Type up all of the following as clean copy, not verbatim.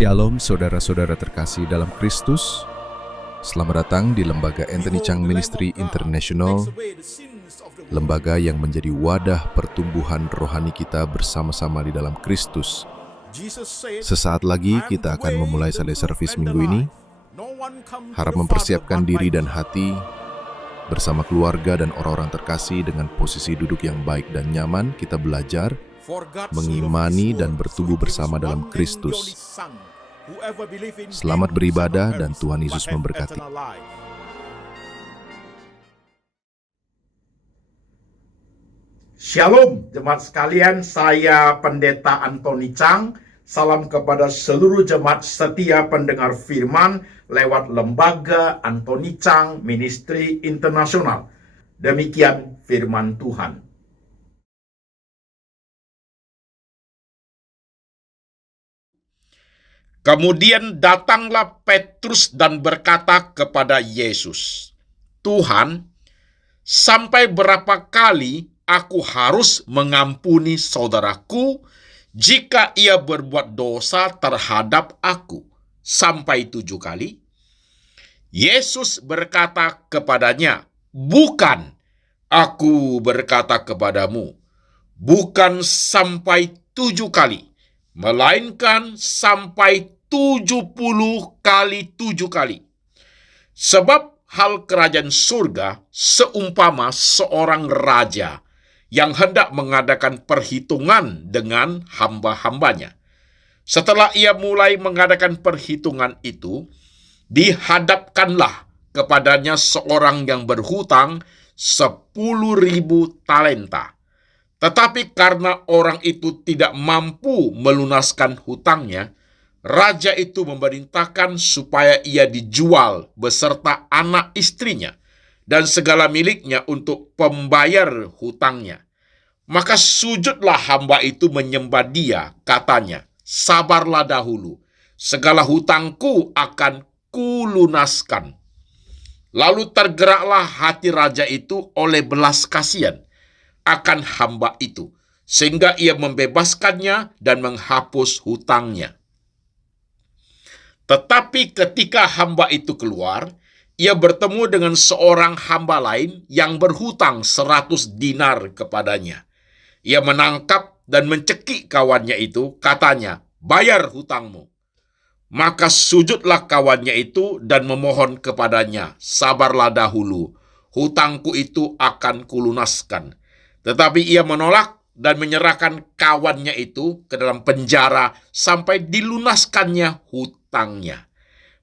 Shalom saudara-saudara terkasih dalam Kristus. Selamat datang di Lembaga Anthony Chang Ministry International, lembaga yang menjadi wadah pertumbuhan rohani kita bersama-sama di dalam Kristus. Sesaat lagi kita akan memulai Sunday Service minggu ini. Harap mempersiapkan diri dan hati bersama keluarga dan orang-orang terkasih dengan posisi duduk yang baik dan nyaman. Kita belajar mengimani dan bertumbuh bersama dalam Kristus. Selamat beribadah dan Tuhan Yesus memberkati. Shalom jemaat sekalian, saya Pendeta Anthony Chang. Salam kepada seluruh jemaat setia pendengar firman lewat Lembaga Anthony Chang Ministry International. Demikian firman Tuhan. Kemudian datanglah Petrus dan berkata kepada Yesus, "Tuhan, sampai berapa kali aku harus mengampuni saudaraku jika ia berbuat dosa terhadap aku? Sampai 7 kali?" Yesus berkata kepadanya, "Bukan, aku berkata kepadamu, bukan sampai 7 kali, melainkan sampai 70 kali 7 kali. Sebab hal kerajaan surga seumpama seorang raja yang hendak mengadakan perhitungan dengan hamba-hambanya. Setelah ia mulai mengadakan perhitungan itu, dihadapkanlah kepadanya seorang yang berhutang 10.000 talenta. Tetapi karena orang itu tidak mampu melunaskan hutangnya, raja itu memerintahkan supaya ia dijual beserta anak istrinya dan segala miliknya untuk pembayar hutangnya. Maka sujudlah hamba itu menyembah dia, katanya, 'Sabarlah dahulu, segala hutangku akan kulunaskan.' Lalu tergeraklah hati raja itu oleh belas kasihan akan hamba itu, sehingga ia membebaskannya dan menghapus hutangnya. Tetapi ketika hamba itu keluar, ia bertemu dengan seorang hamba lain yang berhutang 100 dinar kepadanya. Ia menangkap dan mencekik kawannya itu, katanya, 'Bayar hutangmu.' Maka sujudlah kawannya itu dan memohon kepadanya, 'Sabarlah dahulu, hutangku itu akan kulunaskan.' Tetapi ia menolak dan menyerahkan kawannya itu ke dalam penjara sampai dilunaskannya hutangnya.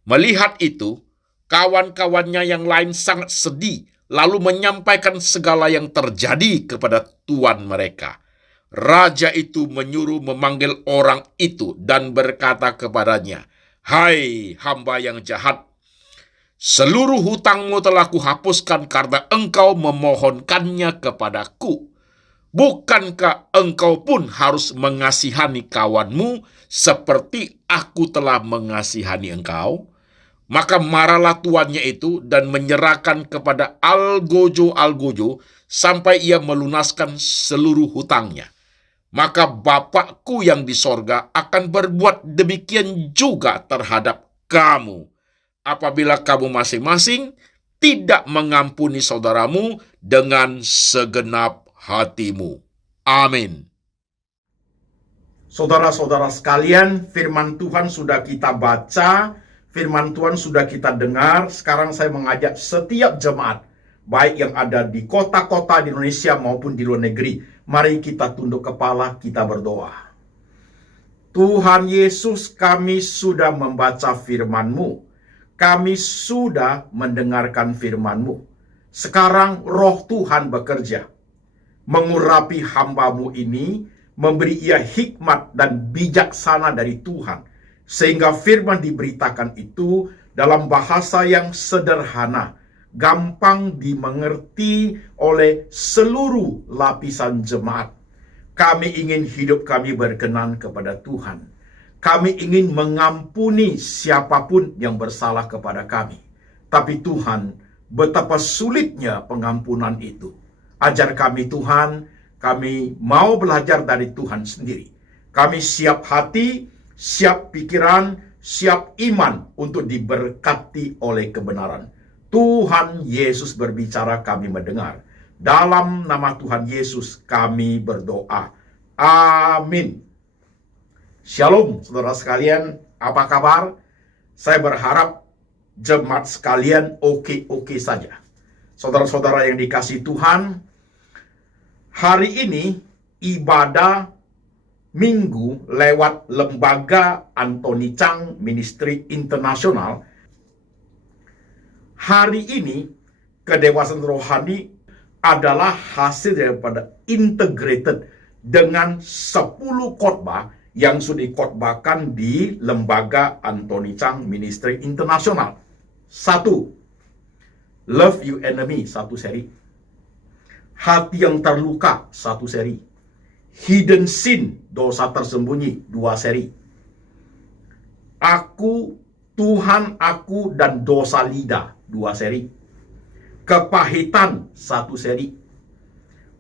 Melihat itu, kawan-kawannya yang lain sangat sedih, lalu menyampaikan segala yang terjadi kepada tuan mereka. Raja itu menyuruh memanggil orang itu dan berkata kepadanya, 'Hai hamba yang jahat, seluruh hutangmu telah kuhapuskan karena engkau memohonkannya kepadaku. Bukankah engkau pun harus mengasihani kawanmu seperti aku telah mengasihani engkau?' Maka marahlah tuannya itu dan menyerahkan kepada algojo-algojo sampai ia melunaskan seluruh hutangnya. Maka Bapakku yang di sorga akan berbuat demikian juga terhadap kamu, apabila kamu masing-masing tidak mengampuni saudaramu dengan segenap hatimu." Amin. Saudara-saudara sekalian, firman Tuhan sudah kita baca, firman Tuhan sudah kita dengar. Sekarang saya mengajak setiap jemaat, baik yang ada di kota-kota di Indonesia maupun di luar negeri, mari kita tunduk kepala, kita berdoa. Tuhan Yesus, kami sudah membaca firman-Mu. Kami sudah mendengarkan firman-Mu. Sekarang roh Tuhan bekerja, mengurapi hamba-Mu ini, memberi ia hikmat dan bijaksana dari Tuhan, sehingga firman diberitakan itu dalam bahasa yang sederhana, gampang dimengerti oleh seluruh lapisan jemaat. Kami ingin hidup kami berkenan kepada Tuhan. Kami ingin mengampuni siapapun yang bersalah kepada kami. Tapi Tuhan, betapa sulitnya pengampunan itu. Ajar kami Tuhan, kami mau belajar dari Tuhan sendiri. Kami siap hati, siap pikiran, siap iman untuk diberkati oleh kebenaran. Tuhan Yesus berbicara, kami mendengar. Dalam nama Tuhan Yesus kami berdoa. Amin. Shalom saudara sekalian, apa kabar? Saya berharap jemaat sekalian oke-oke saja. Saudara-saudara yang dikasihi Tuhan, hari ini ibadah Minggu lewat Lembaga Anthony Chang Ministry International. Hari ini kedewasaan rohani adalah hasil daripada integrated dengan 10 khotbah yang sudah dikhotbahkan di Lembaga Anthony Chang Ministry International. 1. Love Your Enemy, 1 seri. Hati yang terluka, 1 seri. Hidden Sin, dosa tersembunyi, 2 seri. Aku, Tuhan aku dan dosa lidah, 2 seri. Kepahitan, 1 seri.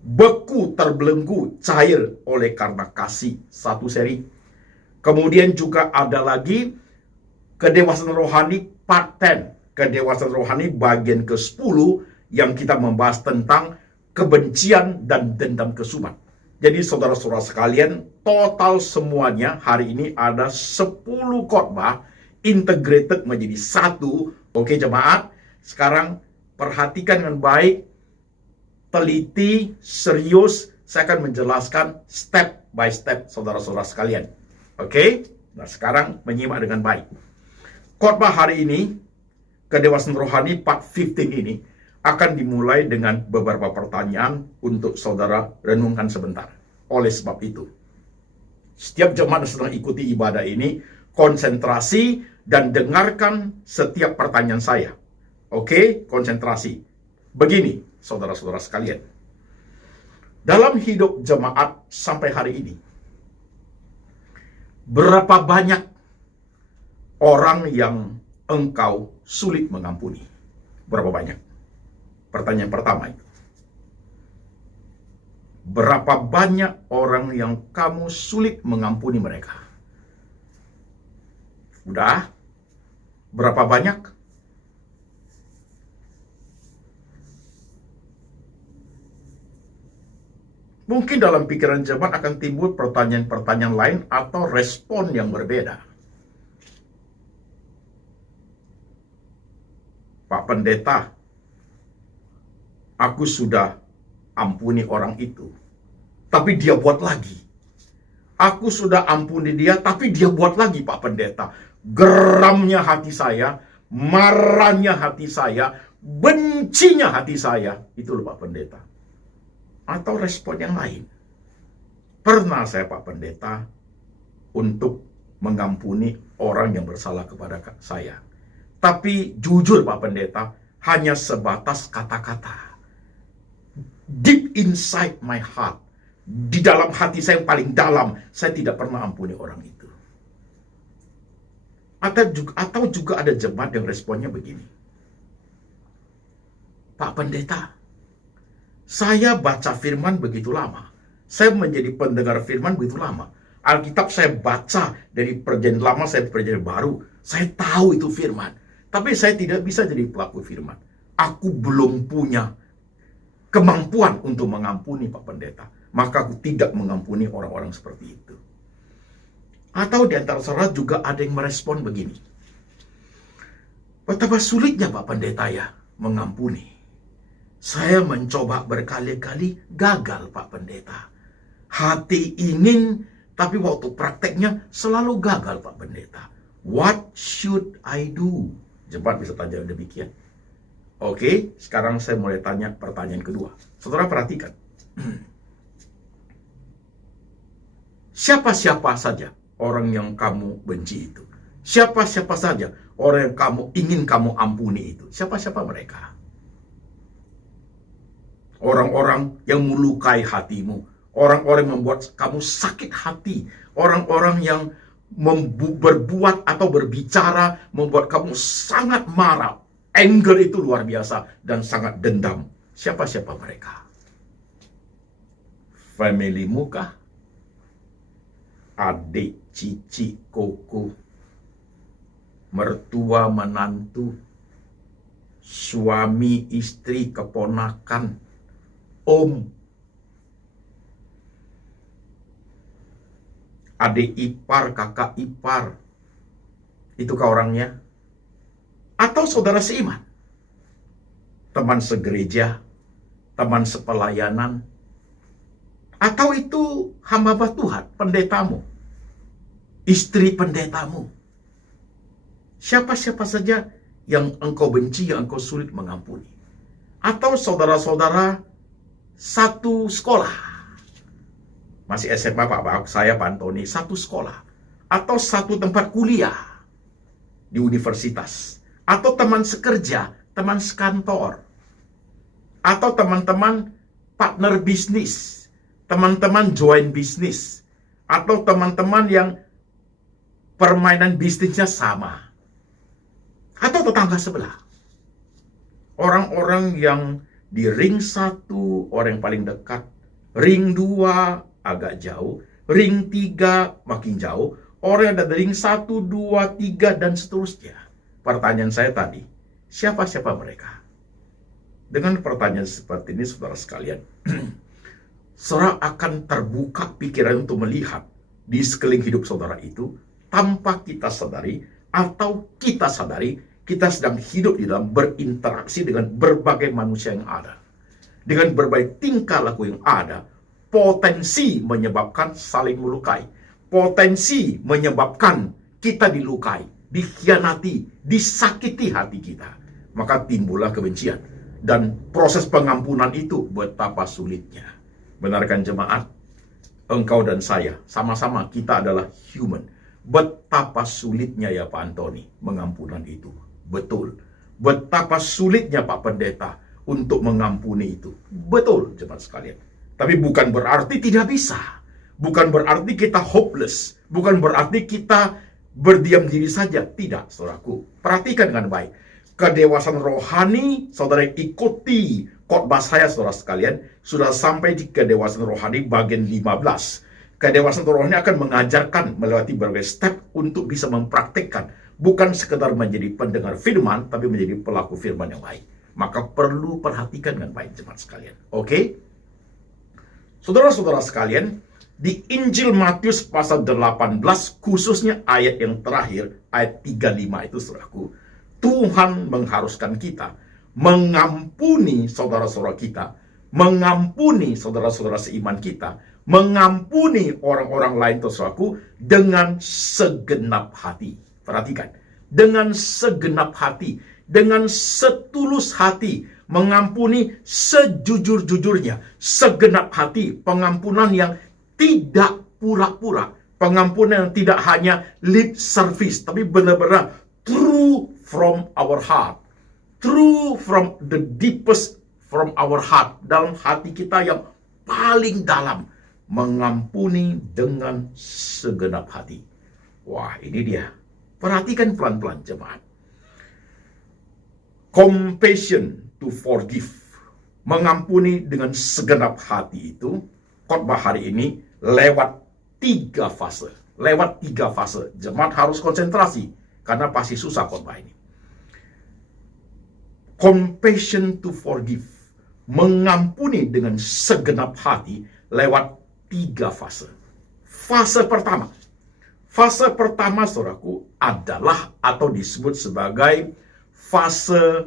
Beku terbelenggu cair oleh karena kasih, 1 seri. Kemudian juga ada lagi kedewasaan rohani part 10. Kedewasaan rohani bagian ke-10 yang kita membahas tentang kebencian dan dendam kesumat. Jadi saudara-saudara sekalian, total semuanya hari ini ada 10 khotbah integrated menjadi 1. Oke jemaat, sekarang perhatikan dengan baik, teliti, serius, saya akan menjelaskan step by step saudara-saudara sekalian. Oke, nah sekarang menyimak dengan baik. Khotbah hari ini, kedewasaan rohani part 15 ini, akan dimulai dengan beberapa pertanyaan untuk saudara renungkan sebentar. Oleh sebab itu, setiap jemaat yang sedang ikuti ibadah ini, konsentrasi dan dengarkan setiap pertanyaan saya. Oke, konsentrasi. Begini, saudara-saudara sekalian. Dalam hidup jemaat sampai hari ini, berapa banyak orang yang engkau sulit mengampuni? Berapa banyak? Pertanyaan pertama itu. Berapa banyak orang yang kamu sulit mengampuni mereka? Udah? Berapa banyak? Mungkin dalam pikiran jemaat akan timbul pertanyaan-pertanyaan lain atau respon yang berbeda. Pak Pendeta, aku sudah ampuni orang itu, tapi dia buat lagi. Aku sudah ampuni dia, tapi dia buat lagi, Pak Pendeta. Geramnya hati saya, marahnya hati saya, bencinya hati saya. Itu loh Pak Pendeta. Atau respon yang lain. Pernah saya Pak Pendeta untuk mengampuni orang yang bersalah kepada saya. Tapi jujur Pak Pendeta, hanya sebatas kata-kata. Deep inside my heart, di dalam hati saya yang paling dalam, saya tidak pernah ampuni orang itu. Atau juga ada jemaat yang responnya begini. Pak Pendeta, saya baca firman begitu lama. Saya menjadi pendengar firman begitu lama. Alkitab saya baca dari perjanjian lama sampai perjanjian baru. Saya tahu itu firman. Tapi saya tidak bisa jadi pelaku firman. Aku belum punya kemampuan untuk mengampuni Pak Pendeta. Maka aku tidak mengampuni orang-orang seperti itu. Atau di antara saudara juga ada yang merespon begini. Betapa sulitnya Pak Pendeta ya mengampuni. Saya mencoba berkali-kali, gagal Pak Pendeta. Hati ingin, tapi waktu prakteknya selalu gagal Pak Pendeta. What should I do? Jemaat bisa tanya demikian. Oke, sekarang saya mulai tanya pertanyaan kedua. Saudara perhatikan. Siapa-siapa saja orang yang kamu benci itu? Siapa-siapa saja orang yang kamu ingin kamu ampuni itu? Siapa-siapa mereka? Orang-orang yang melukai hatimu, orang-orang yang membuat kamu sakit hati, orang-orang yang berbuat atau berbicara membuat kamu sangat marah. Anger itu luar biasa dan sangat dendam. Siapa-siapa mereka? Familymu kah? adik, cici, koko, mertua, menantu, suami, istri, keponakan, om, adik ipar, kakak ipar. Itukah orangnya? Atau saudara seiman? Teman segereja, teman sepelayanan, atau itu hamba Tuhan, pendetamu, istri pendetamu. Siapa-siapa saja yang engkau benci, yang engkau sulit mengampuni. Atau saudara-saudara satu sekolah. Masih SMA Pak, saya Pak Antoni, satu sekolah. Atau satu tempat kuliah di universitas. Atau teman sekerja, teman sekantor. Atau teman-teman partner bisnis. Teman-teman join bisnis. Atau teman-teman yang permainan bisnisnya sama. Atau tetangga sebelah. Orang-orang yang di ring 1, orang yang paling dekat. Ring 2, agak jauh. Ring 3, makin jauh. Orang yang ada di ring 1, 2, 3, dan seterusnya. Pertanyaan saya tadi, siapa-siapa mereka? Dengan pertanyaan seperti ini, saudara sekalian, saudara akan terbuka pikiran untuk melihat di sekeliling hidup saudara itu, tanpa kita sadari, atau kita sadari, kita sedang hidup di dalam berinteraksi dengan berbagai manusia yang ada. Dengan berbagai tingkah laku yang ada, potensi menyebabkan saling melukai. Potensi menyebabkan kita dilukai, dikhianati, disakiti hati kita. Maka timbullah kebencian. Dan proses pengampunan itu betapa sulitnya. Benarkan jemaat, engkau dan saya, sama-sama kita adalah human. Betapa sulitnya ya Pak Antoni mengampunan itu. Betul. Betapa sulitnya Pak Pendeta untuk mengampuni itu. Betul jemaat sekalian. Tapi bukan berarti tidak bisa. Bukan berarti kita hopeless. Bukan berarti kita berdiam diri saja. Tidak, saudaraku. Perhatikan dengan baik. Kedewasaan rohani, saudara ikuti khotbah saya, saudara sekalian, sudah sampai di kedewasaan rohani bagian 15. Kedewasaan rohani akan mengajarkan melewati berbagai step untuk bisa mempraktikkan. Bukan sekedar menjadi pendengar firman, tapi menjadi pelaku firman yang baik. Maka perlu perhatikan dengan baik, jemaat sekalian. Oke? Saudara-saudara sekalian, di Injil Matius pasal 18, khususnya ayat yang terakhir, ayat 35 itu, saudaraku, Tuhan mengharuskan kita mengampuni saudara-saudara kita, mengampuni saudara-saudara seiman kita, mengampuni orang-orang lain, saudaraku, dengan segenap hati. Perhatikan, dengan segenap hati, dengan setulus hati, mengampuni sejujur-jujurnya, segenap hati, pengampunan yang tidak pura-pura, pengampunan yang tidak hanya lip service, tapi benar-benar true from our heart, true from the deepest from our heart, dalam hati kita yang paling dalam, mengampuni dengan segenap hati. Wah, ini dia. Perhatikan pelan-pelan jemaat. Compassion to forgive, mengampuni dengan segenap hati itu, khotbah hari ini lewat 3 fase. Lewat 3 fase. Jemaat harus konsentrasi, karena pasti susah khotbah ini. Compassion to forgive, mengampuni dengan segenap hati lewat 3 fase. Fase pertama, saudaraku, adalah atau disebut sebagai fase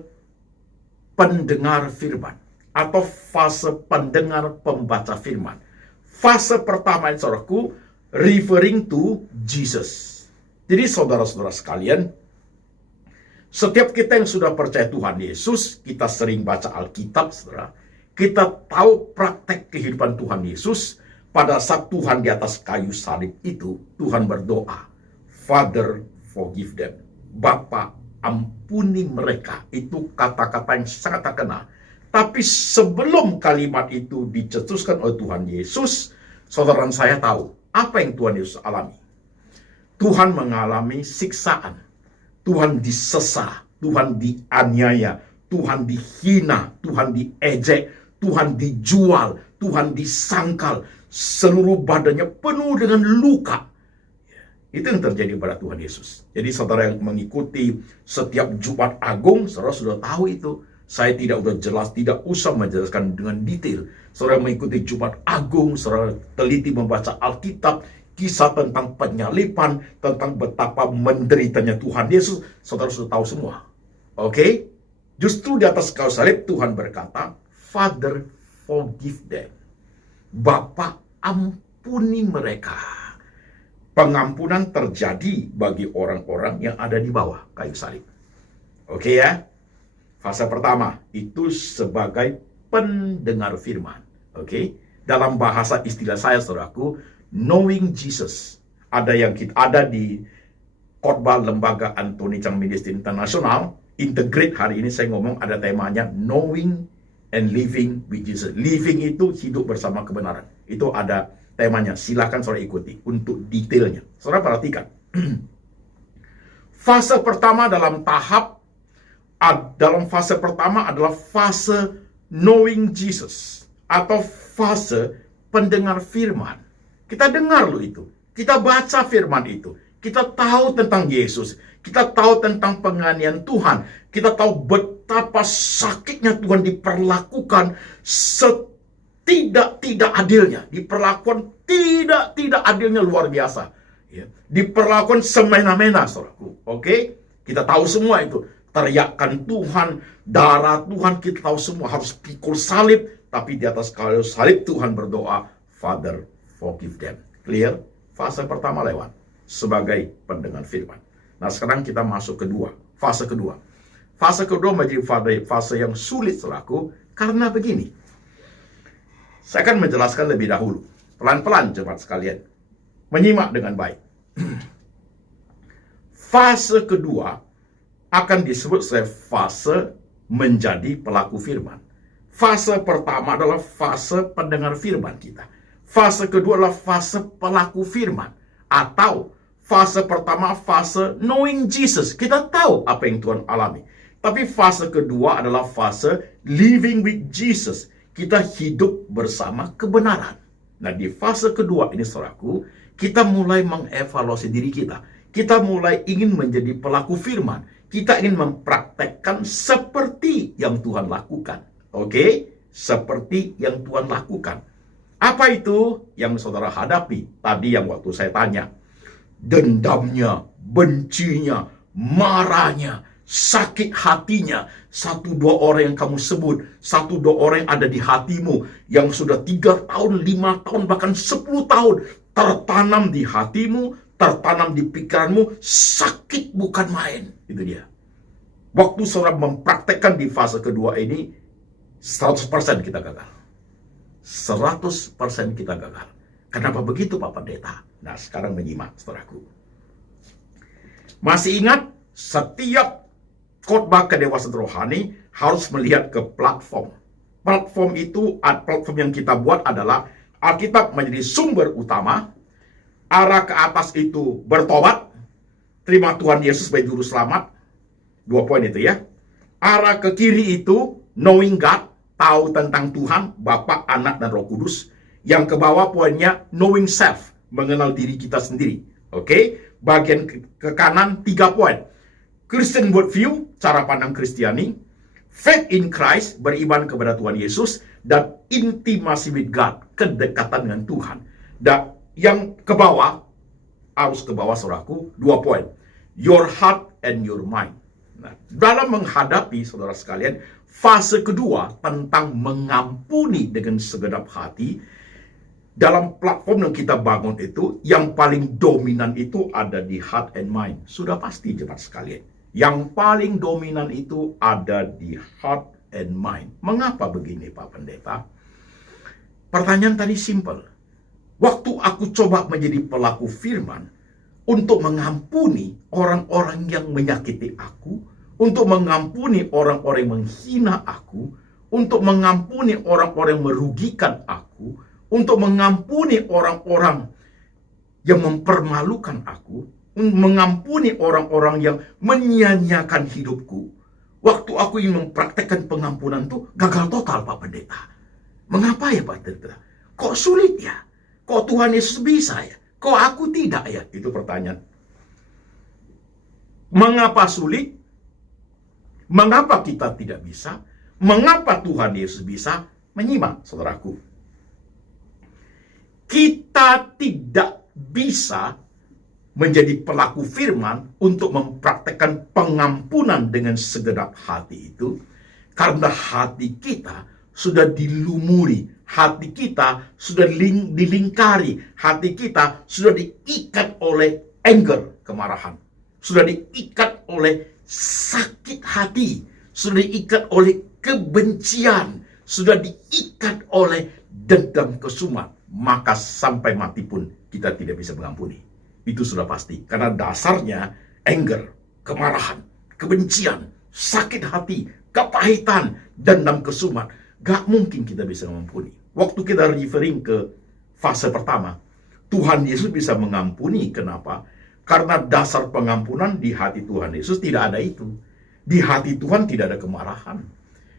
pendengar firman atau fase pendengar pembaca firman. Fase pertama, saudaraku, referring to Jesus. Jadi saudara-saudara sekalian, setiap kita yang sudah percaya Tuhan Yesus, kita sering baca Alkitab, saudara. Kita tahu praktek kehidupan Tuhan Yesus. Pada saat Tuhan di atas kayu salib itu, Tuhan berdoa, Father, forgive them. Bapa, ampuni mereka. Itu kata-kata yang sangat terkenal. Tapi sebelum kalimat itu dicetuskan oleh Tuhan Yesus, saudara saya tahu apa yang Tuhan Yesus alami. Tuhan mengalami siksaan. Tuhan disesah, Tuhan dianiaya, Tuhan dihina, Tuhan diejek, Tuhan dijual, Tuhan disangkal. Seluruh badannya penuh dengan luka. Itu yang terjadi pada Tuhan Yesus. Jadi saudara yang mengikuti setiap Jumat Agung, saudara sudah tahu itu. Saya tidak usah menjelaskan dengan detail. Saudara mengikuti Jumat Agung, saudara teliti membaca Alkitab, kisah tentang penyalipan, tentang betapa menderitanya Tuhan Yesus, saudara sudah tahu semua. Oke? Justru di atas kayu salib Tuhan berkata, Father, forgive them. Bapa, ampuni mereka. Pengampunan terjadi bagi orang-orang yang ada di bawah kayu salib. Oke ya? Fase pertama itu sebagai pendengar firman. Oke? Dalam bahasa istilah saya, saudaraku, knowing Jesus. Ada di khotbah lembaga Anthony Chang Ministry International, Integrate hari ini saya ngomong ada temanya knowing and living with Jesus. Living itu hidup bersama kebenaran. Itu ada temanya, silakan saudara ikuti untuk detailnya. Saudara perhatikan. Fase pertama dalam fase pertama adalah fase knowing Jesus atau fase pendengar firman. Kita dengar loh itu. Kita baca firman itu. Kita tahu tentang Yesus. Kita tahu tentang penganiayaan Tuhan. Kita tahu betapa sakitnya Tuhan diperlakukan tidak adilnya, diperlakukan tidak adilnya luar biasa, ya. Diperlakukan semena-mena, saudaraku. Oke, kita tahu semua itu. Teriakan Tuhan, darah Tuhan, kita tahu semua harus pikul salib, tapi di atas kayu salib Tuhan berdoa, Father, forgive them. Clear? Fase pertama lewat sebagai pendengar firman. Nah, sekarang kita masuk fase kedua. Fase kedua menjadi fase yang sulit, saudaraku, karena begini. Saya akan menjelaskan lebih dahulu. Pelan-pelan, jemaat sekalian. Menyimak dengan baik. Fase kedua akan disebut sebagai fase menjadi pelaku firman. Fase pertama adalah fase pendengar firman kita. Fase kedua adalah fase pelaku firman. Atau fase pertama, fase knowing Jesus. Kita tahu apa yang Tuhan alami. Tapi fase kedua adalah fase living with Jesus. Kita hidup bersama kebenaran. Nah, di fase kedua ini, saudaraku, kita mulai mengevaluasi diri kita. Kita mulai ingin menjadi pelaku firman. Kita ingin mempraktekkan seperti yang Tuhan lakukan. Oke? Seperti yang Tuhan lakukan. Apa itu yang saudara hadapi? Tadi yang waktu saya tanya. Dendamnya, bencinya, marahnya, sakit hatinya, 1-2 orang yang kamu sebut, 1-2 orang yang ada di hatimu, yang sudah 3 tahun, 5 tahun, bahkan 10 tahun, tertanam di hatimu, tertanam di pikiranmu, sakit bukan main. Itu dia. Waktu saudara mempraktekkan di fase kedua ini, 100% kita gagal. 100% kita gagal. Kenapa begitu, Pak Pendeta? Nah, sekarang menyimak, saudaraku. Masih ingat, setiap khotbah kedewasaan rohani harus melihat ke platform. Platform yang kita buat adalah Alkitab menjadi sumber utama, arah ke atas itu bertobat, terima Tuhan Yesus sebagai juru selamat, 2 poin itu ya. Arah ke kiri itu knowing God, tahu tentang Tuhan, Bapa, Anak, dan Roh Kudus. Yang ke bawah poinnya knowing self, mengenal diri kita sendiri. Oke? Bagian ke kanan 3 poin. Christian worldview, cara pandang Kristiani, faith in Christ, beriman kepada Tuhan Yesus, dan intimacy with God, kedekatan dengan Tuhan. Dan yang ke bawah, harus ke bawah, saudaraku, 2 poin. Your heart and your mind. Nah, dalam menghadapi, saudara sekalian, fase kedua tentang mengampuni dengan segenap hati, dalam platform yang kita bangun itu, yang paling dominan itu ada di heart and mind. Sudah pasti, jemaat sekalian. Yang paling dominan itu ada di heart and mind. Mengapa begini, Pak Pendeta? Pertanyaan tadi simple. Waktu aku coba menjadi pelaku firman, untuk mengampuni orang-orang yang menyakiti aku, untuk mengampuni orang-orang yang menghina aku, untuk mengampuni orang-orang yang merugikan aku, untuk mengampuni orang-orang yang mempermalukan aku, mengampuni orang-orang yang menyia-nyiakan hidupku. Waktu aku ingin mempraktekkan pengampunan itu gagal total, Pak Pendeta. Mengapa ya, Pak Pendeta? Kok sulit ya? Kok Tuhan Yesus bisa ya? Kok aku tidak ya? Itu pertanyaan. Mengapa sulit? Mengapa kita tidak bisa? Mengapa Tuhan Yesus bisa? Menyimak, saudaraku. Kita tidak bisa menjadi pelaku firman untuk mempraktekkan pengampunan dengan segenap hati itu, karena hati kita sudah dilumuri, hati kita sudah dilingkari, hati kita sudah diikat oleh anger, kemarahan, sudah diikat oleh sakit hati, sudah diikat oleh kebencian, sudah diikat oleh dendam kesumat. Maka sampai mati pun kita tidak bisa mengampuni. Itu sudah pasti, karena dasarnya anger, kemarahan, kebencian, sakit hati, kepahitan, dendam kesumat. Gak mungkin kita bisa mengampuni. Waktu kita referring ke fase pertama, Tuhan Yesus bisa mengampuni. Kenapa? Karena dasar pengampunan di hati Tuhan Yesus tidak ada itu. Di hati Tuhan tidak ada kemarahan.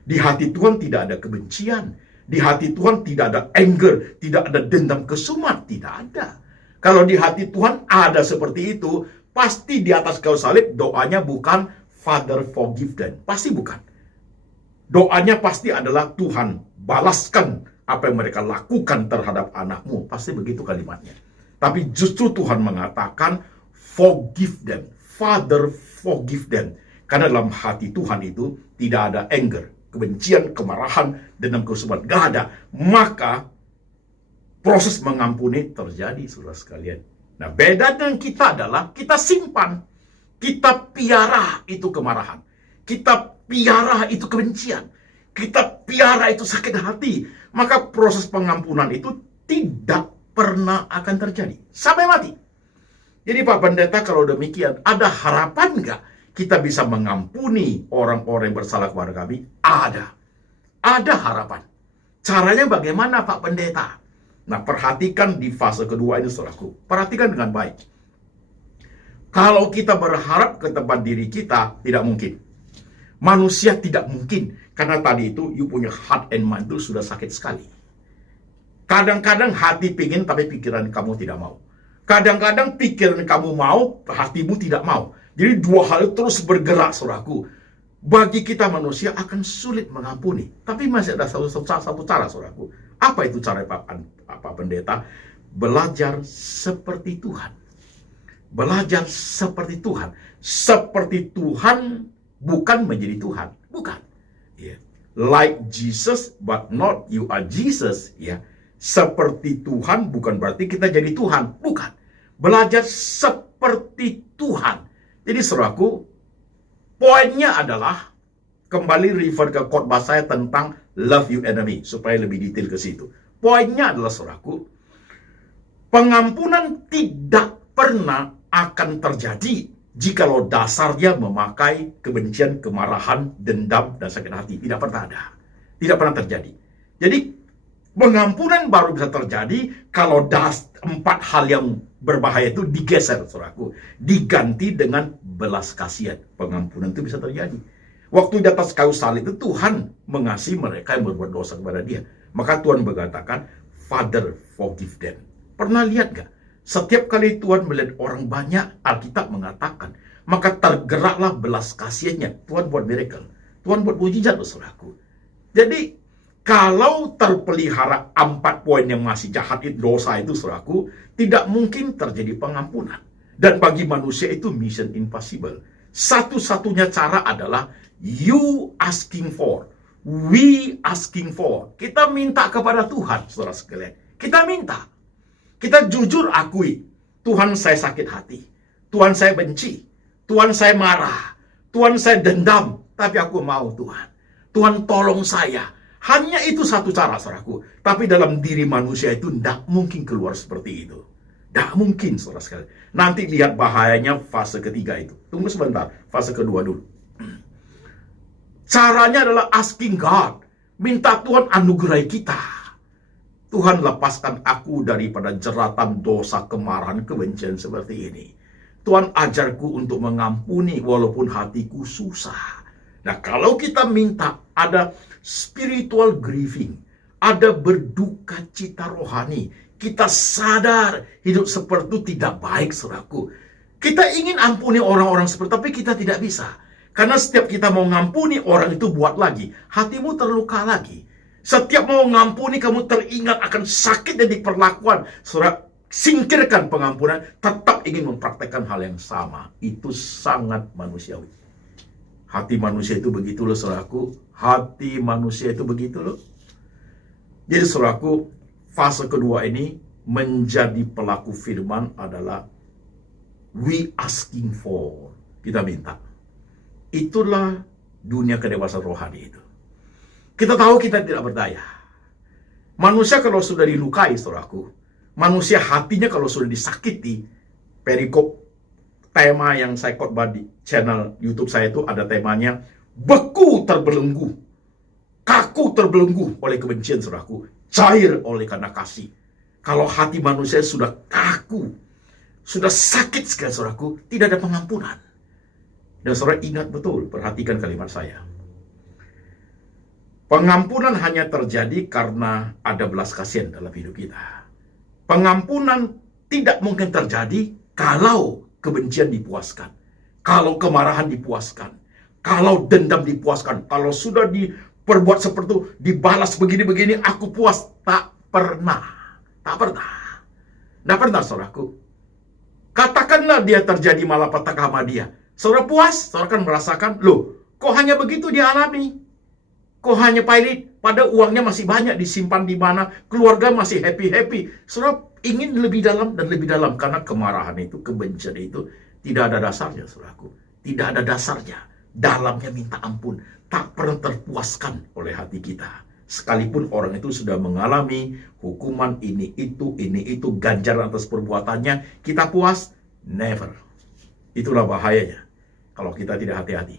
Di hati Tuhan tidak ada kebencian. Di hati Tuhan tidak ada anger, tidak ada dendam kesumat, tidak ada. Kalau di hati Tuhan ada seperti itu, pasti di atas kayu salib doanya bukan Father forgive them. Pasti bukan. Doanya pasti adalah Tuhan balaskan apa yang mereka lakukan terhadap anakmu. Pasti begitu kalimatnya. Tapi justru Tuhan mengatakan forgive them. Father forgive them. Karena dalam hati Tuhan itu tidak ada anger, kebencian, kemarahan, dendam kesumat. Gak ada. Maka proses mengampuni terjadi, saudara sekalian. Nah, beda dengan kita adalah kita simpan. Kita piara itu kemarahan. Kita piara itu kebencian. Kita piara itu sakit hati. Maka proses pengampunan itu tidak pernah akan terjadi. Sampai mati. Jadi Pak Pendeta, kalau demikian, ada harapan nggak kita bisa mengampuni orang-orang yang bersalah kepada kami? Ada. Ada harapan. Caranya bagaimana Pak Pendeta? Nah, perhatikan di fase kedua ini, saudaraku. Perhatikan dengan baik. Kalau kita berharap ke tempat diri kita, tidak mungkin. Manusia tidak mungkin. Karena tadi itu, you punya heart and mind itu sudah sakit sekali. Kadang-kadang hati pingin, tapi pikiran kamu tidak mau. Kadang-kadang pikiran kamu mau, hatimu tidak mau. Jadi dua hal itu terus bergerak, saudaraku. Bagi kita manusia akan sulit mengampuni. Tapi masih ada satu cara, saudaraku. Apa itu cara Pak Pendeta? Belajar seperti Tuhan. Belajar seperti Tuhan. Seperti Tuhan, bukan menjadi Tuhan. Bukan. Yeah. Like Jesus, but not you are Jesus. Yeah. Seperti Tuhan bukan berarti kita jadi Tuhan. Bukan. Belajar seperti Tuhan. Jadi saudaraku, poinnya adalah kembali refer ke khotbah saya tentang love your enemy supaya lebih detail ke situ. Poinnya adalah saudaraku, pengampunan tidak pernah akan terjadi jikalau dasarnya memakai kebencian, kemarahan, dendam, dan sakit hati. Tidak pernah ada. Tidak pernah terjadi. Jadi pengampunan baru bisa terjadi kalau empat hal yang berbahaya itu digeser, saudaraku. Diganti dengan belas kasihan. Pengampunan itu bisa terjadi. Waktu di atas kayu salib itu Tuhan mengasihi mereka yang berbuat dosa kepada dia. Maka Tuhan berkatakan, Father forgive them. Pernah lihat gak? Setiap kali Tuhan melihat orang banyak, Alkitab mengatakan, maka tergeraklah belas kasihannya. Tuhan buat miracle. Tuhan buat mujizat, saudaraku. Jadi, kalau terpelihara 4 poin yang masih jahat itu, dosa itu, saudaraku, tidak mungkin terjadi pengampunan. Dan bagi manusia itu mission impossible. Satu-satunya cara adalah you asking for, we asking for. Kita minta kepada Tuhan, saudara sekalian. Kita minta. Kita jujur akui, Tuhan saya sakit hati, Tuhan saya benci, Tuhan saya marah, Tuhan saya dendam, tapi aku mau Tuhan. Tuhan tolong saya. Hanya itu satu cara, saudaraku. Tapi dalam diri manusia itu tidak mungkin keluar seperti itu. Tidak mungkin, saudara sekalian. Nanti lihat bahayanya fase ketiga itu. Tunggu sebentar, fase kedua dulu. Caranya adalah asking God. Minta Tuhan anugerai kita. Tuhan lepaskan aku daripada jeratan dosa, kemarahan, kebencian seperti ini. Tuhan ajarku untuk mengampuni walaupun hatiku susah. Nah, kalau kita minta ada spiritual grieving, ada berduka cita rohani, kita sadar hidup seperti itu tidak baik, saudaraku. Kita ingin ampuni orang-orang seperti itu, tapi kita tidak bisa. Karena setiap kita mau ngampuni, orang itu buat lagi. Hatimu terluka lagi. Setiap mau ngampuni, kamu teringat akan sakit dan diperlakuan. Saudara, singkirkan pengampunan, tetap ingin mempraktekkan hal yang sama. Itu sangat manusiawi. Hati manusia itu begitu loh, saudaraku. Hati manusia itu begitu loh. Jadi saudaraku, fase kedua ini menjadi pelaku firman adalah we asking for. Kita minta. Itulah dunia kedewasaan rohani itu. Kita tahu kita tidak berdaya. Manusia kalau sudah dilukai, saudaraku, manusia hatinya kalau sudah disakiti, perikop tema yang saya khotbah di channel YouTube saya itu ada temanya beku terbelenggu, kaku terbelenggu oleh kebencian, saudaraku, cair oleh karena kasih. Kalau hati manusia sudah kaku, sudah sakit sekali, saudaraku, tidak ada pengampunan. Dan saudara ingat betul, perhatikan kalimat saya. Pengampunan hanya terjadi karena ada belas kasihan dalam hidup kita. Pengampunan tidak mungkin terjadi kalau kebencian dipuaskan, kalau kemarahan dipuaskan, kalau dendam dipuaskan, kalau sudah diperbuat seperti itu, dibalas begini-begini, aku puas. Tak pernah. Tidak pernah, saudaraku. Katakanlah dia terjadi malapetaka sama dia. Saudara puas, saudara kan merasakan, loh, kok hanya begitu dia alami? Kok hanya pahit? Pada uangnya masih banyak disimpan di mana, keluarga masih happy-happy. Saudara ingin lebih dalam dan lebih dalam, karena kemarahan itu, kebencian itu tidak ada dasarnya, saudaraku. Tidak ada dasarnya. Dalamnya minta ampun, tak pernah terpuaskan oleh hati kita. Sekalipun orang itu sudah mengalami hukuman ini itu, ganjaran atas perbuatannya, kita puas? Never. Itulah bahayanya kalau kita tidak hati-hati.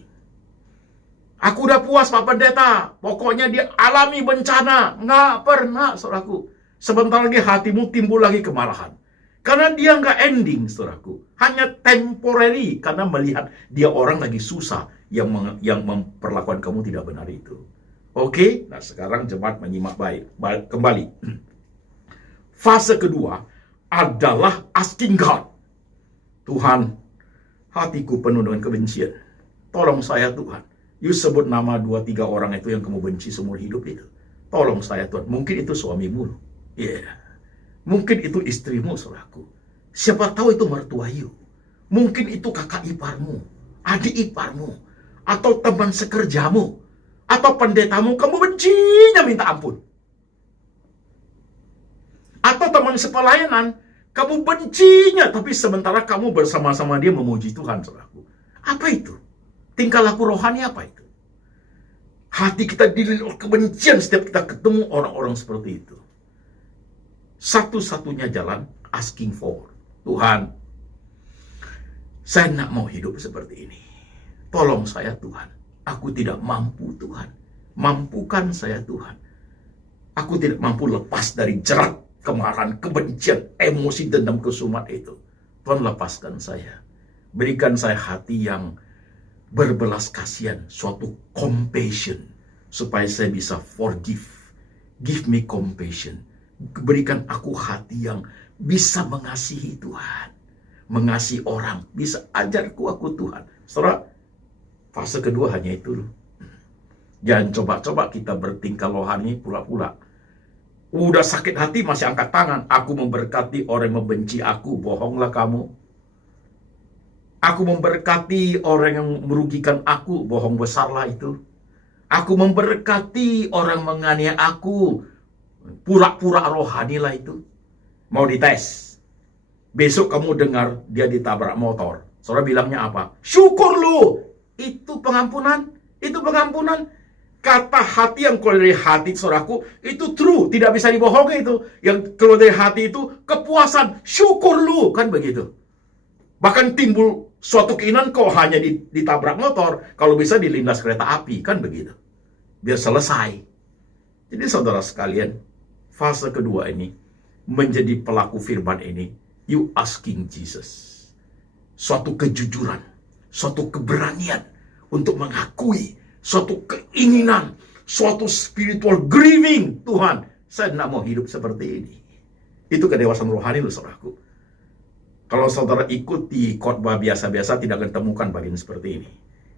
Aku udah puas Pak Pendeta, pokoknya dia alami bencana. Nggak pernah, saudaraku. Sebentar lagi hatimu timbul lagi kemarahan. Karena dia nggak ending, saudaraku. Hanya temporary, karena melihat dia orang lagi susah yang memperlakukan kamu tidak benar itu. Oke, nah sekarang jemaat menyimak baik. Kembali. Fase kedua adalah asking God. Tuhan, hatiku penuh dengan kebencian. Tolong saya, Tuhan. You sebut nama 2-3 orang itu yang kamu benci seumur hidup itu. Tolong saya, Tuhan. Mungkin itu suamimu. Iya. Yeah. Mungkin itu istrimu, saudaraku. Siapa tahu itu mertua you. Mungkin itu kakak iparmu, adik iparmu, atau teman sekerjamu, atau pendetamu. Kamu bencinya minta ampun. Atau teman sepelayanan, kamu bencinya, tapi sementara kamu bersama-sama dia memuji Tuhan, saudaraku. Apa itu? Tingkah laku rohani apa itu? Hati kita dililit oleh kebencian setiap kita ketemu orang-orang seperti itu. Satu-satunya jalan, asking for. Tuhan, saya tidak mau hidup seperti ini. Tolong saya, Tuhan. Aku tidak mampu, Tuhan. Mampukan saya, Tuhan. Aku tidak mampu lepas dari jerat kemarahan, kebencian, emosi, dendam, kesumat itu. Tuhan, lepaskan saya. Berikan saya hati yang berbelas kasihan, suatu compassion, supaya saya bisa forgive. Give me compassion. Berikan aku hati yang bisa mengasihi Tuhan, mengasihi orang, bisa ajarku aku Tuhan. Saudara, fase kedua hanya itu. Jangan coba-coba kita bertingkah rohani pula-pula. Udah sakit hati masih angkat tangan. Aku memberkati orang yang membenci aku. Bohonglah kamu. Aku memberkati orang yang merugikan aku. Bohong besarlah itu. Aku memberkati orang menganiaya aku. Pura-pura rohani lah itu. Mau dites. Besok kamu dengar dia ditabrak motor. Saudara bilangnya apa? Syukur lu. Itu pengampunan. Itu pengampunan. Kata hati yang keluar dari hati, saudaraku, itu true. Tidak bisa dibohongi itu. Yang keluar dari hati itu kepuasan. Syukur lu. Kan begitu. Bahkan timbul suatu keinginan kok hanya ditabrak motor, kalau bisa dilindas kereta api, kan begitu. Biar selesai. Jadi saudara sekalian, fase kedua ini, menjadi pelaku firman ini, you asking Jesus. Suatu kejujuran, suatu keberanian untuk mengakui, suatu keinginan, suatu spiritual grieving. Tuhan, saya tidak mau hidup seperti ini. Itu kedewasaan rohani loh saudaraku. Kalau saudara ikuti khotbah biasa-biasa tidak akan temukan bagian seperti ini.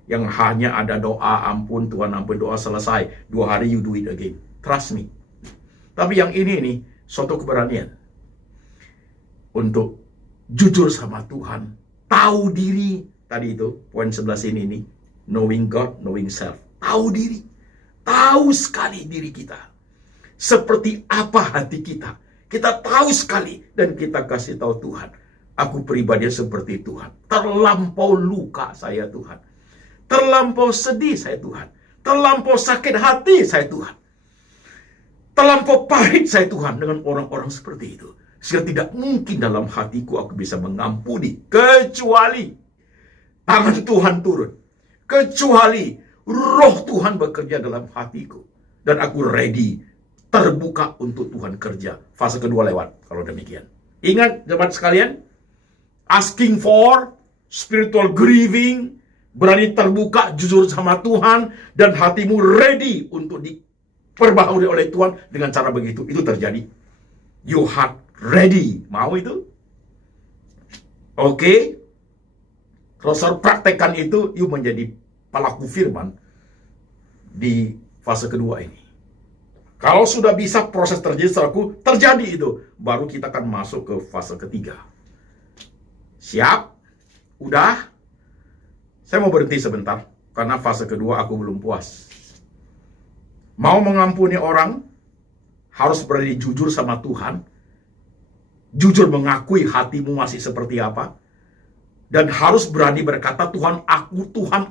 Yang hanya ada doa, ampun Tuhan ampun, doa selesai. 2 hari you do it again. Trust me. Tapi yang ini nih, suatu keberanian. Untuk jujur sama Tuhan. Tahu diri. Tadi itu, poin 11 ini nih. Knowing God, knowing self. Tahu diri. Tahu sekali diri kita. Seperti apa hati kita. Kita tahu sekali. Dan kita kasih tahu Tuhan. Aku pribadi seperti Tuhan. Terlampau luka saya Tuhan. Terlampau sedih saya Tuhan. Terlampau sakit hati saya Tuhan. Terlampau pahit saya Tuhan dengan orang-orang seperti itu. Sehingga tidak mungkin dalam hatiku aku bisa mengampuni. Kecuali tangan Tuhan turun. Kecuali roh Tuhan bekerja dalam hatiku. Dan aku ready, terbuka untuk Tuhan kerja. Fase kedua lewat, kalau demikian. Ingat jemaat sekalian, asking for, spiritual grieving, berani terbuka, jujur sama Tuhan, dan hatimu ready untuk diperbaharui oleh Tuhan dengan cara begitu. Itu terjadi. Your heart ready. Mau itu? Oke. Kalau saudara praktekkan itu, you menjadi pelaku firman di fase kedua ini. Kalau sudah bisa proses terjadi itu, baru kita akan masuk ke fase ketiga. Siap? Udah? Saya mau berhenti sebentar, karena fase kedua aku belum puas. Mau mengampuni orang, harus berani jujur sama Tuhan, jujur mengakui hatimu masih seperti apa, dan harus berani berkata, Tuhan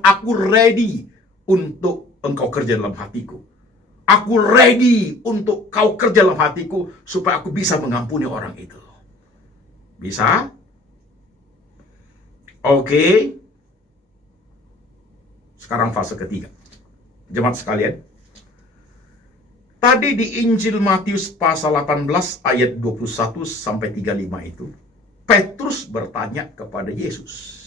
aku ready untuk Engkau kerja dalam hatiku. Aku ready untuk Kau kerja dalam hatiku, supaya aku bisa mengampuni orang itu. Bisa? Oke. Sekarang fase ketiga. Jemaat sekalian. Tadi di Injil Matius pasal 18 ayat 21 sampai 35 itu, Petrus bertanya kepada Yesus,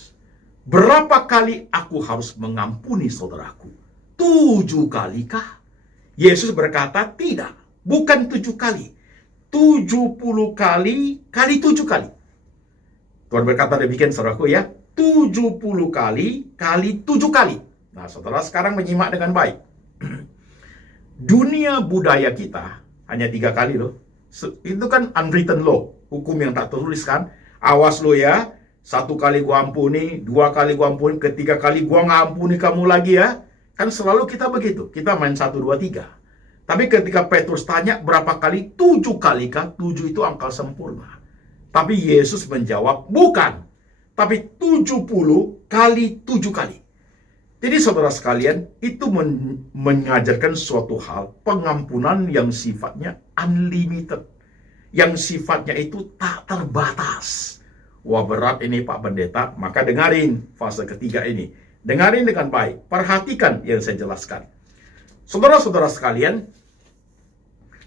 berapa kali aku harus mengampuni saudaraku? 7 kali kah? Yesus berkata, tidak, bukan 7 kali. 70 kali kali 7 kali. Tuhan berkata demikian saudaraku ya, 70 kali kali 7 kali. Nah, saudara sekarang menyimak dengan baik. Dunia budaya kita hanya 3 kali loh. Itu kan unwritten law, hukum yang tak tertulis kan. Awas lo ya, 1 kali gua ampuni, 2 kali gua ampuni, ketiga kali gua nggak ampuni kamu lagi ya. Kan selalu kita begitu, kita main 1, 2, 3. Tapi ketika Petrus tanya berapa kali, 7 kali kah? 7 itu angka sempurna. Tapi Yesus menjawab, bukan. Tapi 70 kali 7 kali. Jadi saudara sekalian, itu mengajarkan suatu hal, pengampunan yang sifatnya unlimited. Yang sifatnya itu tak terbatas. Wah berat ini Pak Pendeta, maka dengarin fase ketiga ini. Dengarin dengan baik, perhatikan yang saya jelaskan. Saudara-saudara sekalian,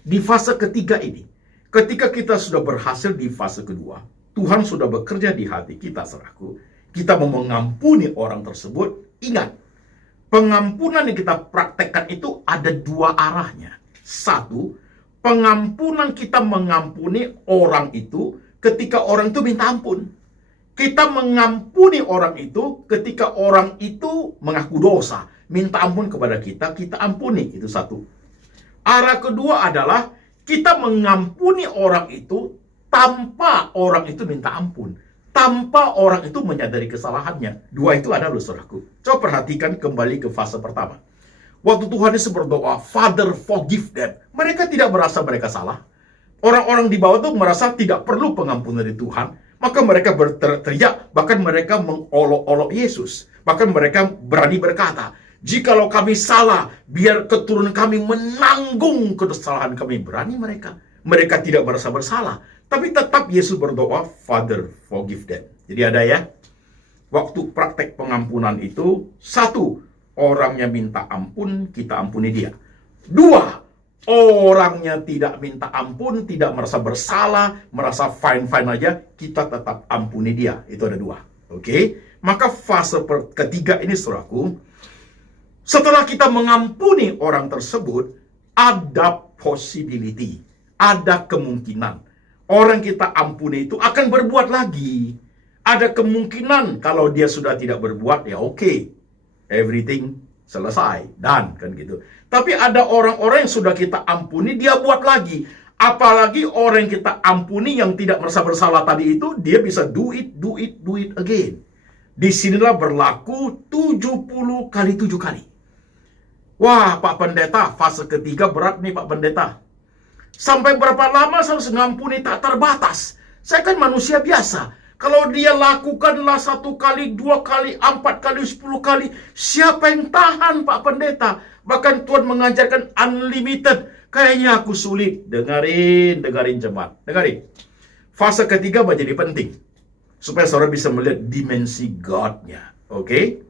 di fase ketiga ini, ketika kita sudah berhasil di fase kedua, Tuhan sudah bekerja di hati kita, saudaraku. Kita mau mengampuni orang tersebut. Ingat, pengampunan yang kita praktekkan itu ada 2 arahnya. 1, pengampunan kita mengampuni orang itu ketika orang itu minta ampun. Kita mengampuni orang itu ketika orang itu mengaku dosa, minta ampun kepada kita, kita ampuni. Itu 1. Arah kedua adalah kita mengampuni orang itu tanpa orang itu minta ampun, tanpa orang itu menyadari kesalahannya. 2 itu ada loh saudaraku. Coba perhatikan kembali ke fase pertama. Waktu Tuhan Yesus berdoa, Father forgive them, mereka tidak merasa mereka salah. Orang-orang di bawah itu merasa tidak perlu pengampunan dari Tuhan. Maka mereka berteriak, bahkan mereka mengolok-olok Yesus. Bahkan mereka berani berkata, jikalau kami salah, biar keturunan kami menanggung kesalahan kami. Berani mereka. Mereka tidak merasa bersalah. Tapi tetap Yesus berdoa, Father forgive them. Jadi ada ya, waktu praktek pengampunan itu, 1, orangnya minta ampun, kita ampuni dia. 2, orangnya tidak minta ampun, tidak merasa bersalah, merasa fine-fine aja, kita tetap ampuni dia. Itu ada 2. Oke? Maka fase ketiga ini saudaraku, setelah kita mengampuni orang tersebut, ada possibility, ada kemungkinan orang kita ampuni itu akan berbuat lagi. Ada kemungkinan kalau dia sudah tidak berbuat, ya oke, everything selesai, done, kan gitu. Tapi ada orang-orang yang sudah kita ampuni, dia buat lagi. Apalagi orang yang kita ampuni yang tidak merasa bersalah tadi itu, dia bisa do it again. Disinilah berlaku 70 kali 7 kali. Wah, Pak Pendeta, fase ketiga berat nih Pak Pendeta. Sampai berapa lama saya harus ngampuni tak terbatas? Saya kan manusia biasa. Kalau dia lakukanlah 1 kali, 2 kali, 4 kali, 10 kali, siapa yang tahan Pak Pendeta? Bahkan Tuhan mengajarkan unlimited. Kayaknya aku sulit. Dengarin jemaat. Dengarin. Fase ketiga menjadi penting. Supaya saudara bisa melihat dimensi God-nya. Oke?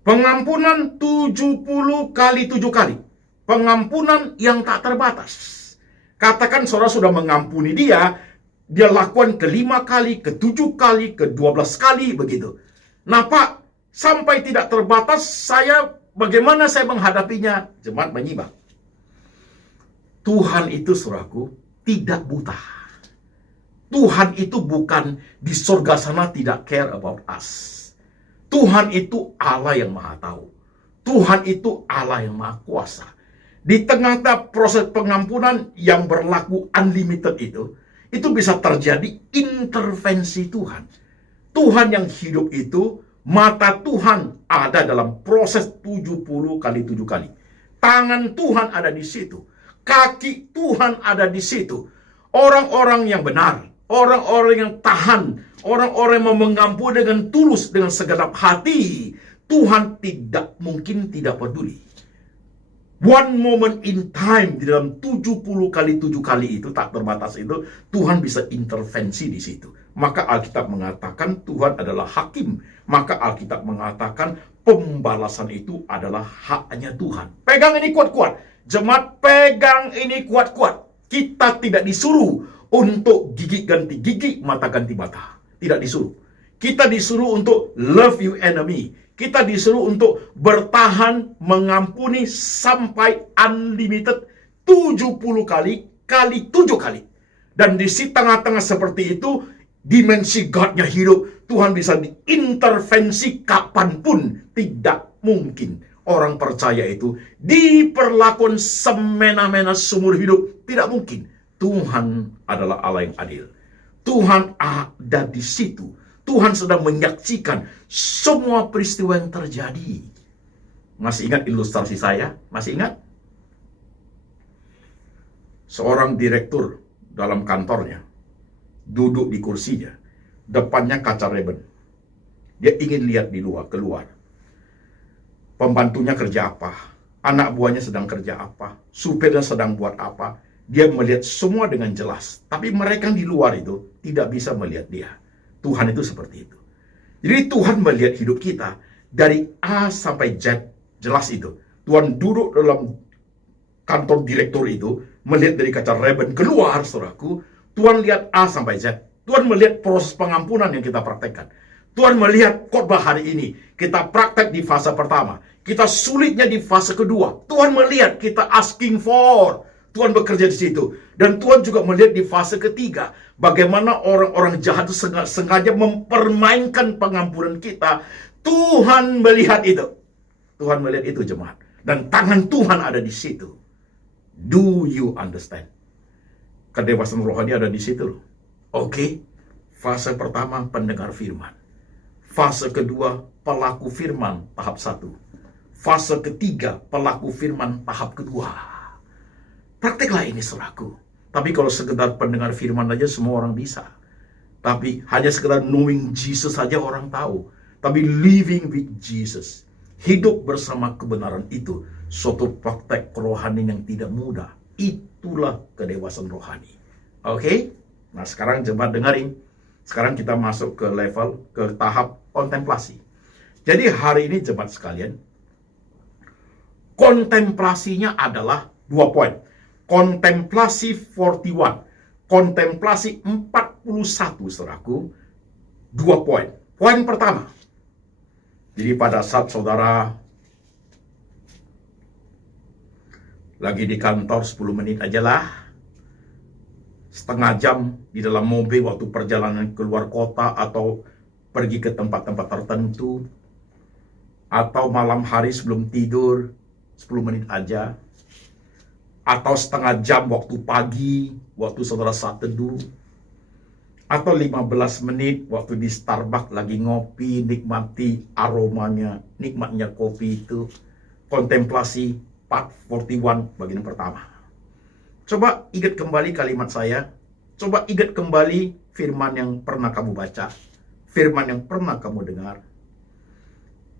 Pengampunan 70 kali 7 kali. Pengampunan yang tak terbatas. Katakan saudara sudah mengampuni dia lakukan ke-5 kali, ke-7 kali, ke-12 kali, begitu. Nah Pak, sampai tidak terbatas, bagaimana saya menghadapinya? Jemaat menyimak. Tuhan itu, saudaraku, tidak buta. Tuhan itu bukan di sorga sana tidak care about us. Tuhan itu Allah yang maha tahu. Tuhan itu Allah yang maha kuasa. Di tengah-tengah proses pengampunan yang berlaku unlimited itu bisa terjadi intervensi Tuhan. Tuhan yang hidup itu, mata Tuhan ada dalam proses 70 kali 7 kali. Tangan Tuhan ada di situ. Kaki Tuhan ada di situ. Orang-orang yang benar, orang-orang yang tahan, orang-orang yang mau mengampuni dengan tulus, dengan segenap hati, Tuhan tidak mungkin tidak peduli. One moment in time di dalam 70 kali 7 kali itu tak terbatas itu, Tuhan bisa intervensi di situ. Maka Alkitab mengatakan Tuhan adalah hakim. Maka Alkitab mengatakan pembalasan itu adalah haknya Tuhan. Pegang ini kuat-kuat. Jemaat, pegang ini kuat-kuat. Kita tidak disuruh untuk gigi ganti gigi, mata ganti mata. Tidak disuruh. Kita disuruh untuk love your enemy. Kita disuruh untuk bertahan mengampuni sampai unlimited 70 kali 7 kali. Dan di tengah-tengah seperti itu, dimensi God-nya hidup. Tuhan bisa diintervensi kapanpun. Tidak mungkin orang percaya itu diperlakukan semena-mena seumur hidup. Tidak mungkin. Tuhan adalah Allah yang adil. Tuhan ada di situ. Tuhan sedang menyaksikan semua peristiwa yang terjadi. Masih ingat ilustrasi saya? Masih ingat? Seorang direktur dalam kantornya duduk di kursinya, depannya kaca reben. Dia ingin lihat di luar, keluar. Pembantunya kerja apa? Anak buahnya sedang kerja apa? Supirnya sedang buat apa? Dia melihat semua dengan jelas. Tapi mereka di luar itu tidak bisa melihat dia. Tuhan itu seperti itu. Jadi Tuhan melihat hidup kita dari A sampai Z, jelas itu. Tuhan duduk dalam kantor direktur itu, melihat dari kaca reben keluar, saudaraku. Tuhan lihat A sampai Z. Tuhan melihat proses pengampunan yang kita praktekkan. Tuhan melihat khotbah hari ini. Kita praktek di fase pertama. Kita sulitnya di fase kedua. Tuhan melihat kita asking for. Tuhan bekerja di situ. Dan Tuhan juga melihat di fase ketiga. Bagaimana orang-orang jahat itu sengaja mempermainkan pengampunan kita. Tuhan melihat itu. Tuhan melihat itu, jemaat. Dan tangan Tuhan ada di situ. Do you understand? Kedewasaan rohani ada di situ. Oke. Fase pertama, pendengar firman. Fase kedua, pelaku firman tahap 1. Fase ketiga, pelaku firman tahap kedua. Prakteklah ini, saudaraku. Tapi kalau sekedar pendengar firman aja semua orang bisa. Tapi hanya sekedar knowing Jesus saja orang tahu. Tapi living with Jesus, hidup bersama kebenaran itu, suatu praktek kerohanian yang tidak mudah. Itulah kedewasaan rohani. Oke? Nah sekarang jemaat dengarin. Sekarang kita masuk ke level, ke tahap kontemplasi. Jadi hari ini jemaat sekalian, kontemplasinya adalah 2 poin. Kontemplasi 41, kontemplasi 41, saudaraku, 2 poin. Poin pertama, jadi pada saat saudara lagi di kantor 10 menit aja lah, setengah jam di dalam mobil waktu perjalanan keluar kota atau pergi ke tempat-tempat tertentu, atau malam hari sebelum tidur 10 menit aja, atau setengah jam waktu pagi waktu saudara saat teduh, atau 15 menit waktu di Starbucks lagi ngopi, nikmati aromanya, nikmatnya kopi itu. Kontemplasi part 41 bagian pertama. Coba ingat kembali kalimat saya. Coba ingat kembali firman yang pernah kamu baca, firman yang pernah kamu dengar.